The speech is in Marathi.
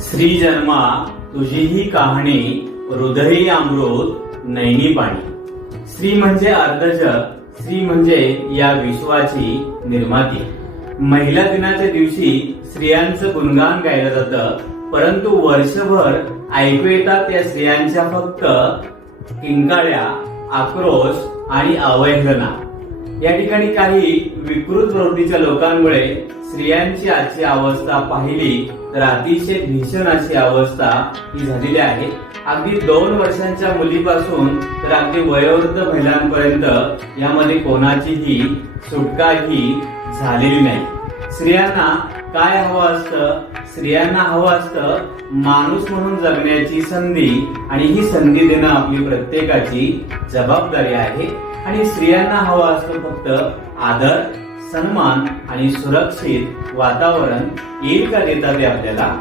श्री जन्मा तुझी ही कहाणी, हृदयी अमृत नैनी पाणी। श्री म्हणजे अर्धजग, श्री म्हणजे या विश्वाची निर्माती। महिला दिनाच्या दिवशी स्त्रियांचं गुणगान गायलं जातं, परंतु वर्षभर ऐकू येतात त्या स्त्रियांच्या फक्त किंकाळ्या, आक्रोश आणि अवहेलना। या ठिकाणी काही विकृत प्रवृत्तीच्या लोकांमुळे स्त्रियांची आजची अवस्था पाहिली तर अतिशय भीषण अशी अवस्था ही झालेली आहे। अगदी 2 वर्षांच्या मुलीपासून तर अगदी वयोवृद्ध महिलांपर्यंत यामध्ये कोणाचीही सुटका ही झालेली नाही। स्त्रियांना काय हवं असतं? स्त्रियांना हवं असतं माणूस म्हणून जगण्याची संधी, आणि ही संधी देणं आपली प्रत्येकाची जबाबदारी आहे। आणि स्त्रियांना हवं असतं फक्त आदर, सन्मान आणि सुरक्षित वातावरण। येईल का देता ते आपल्याला?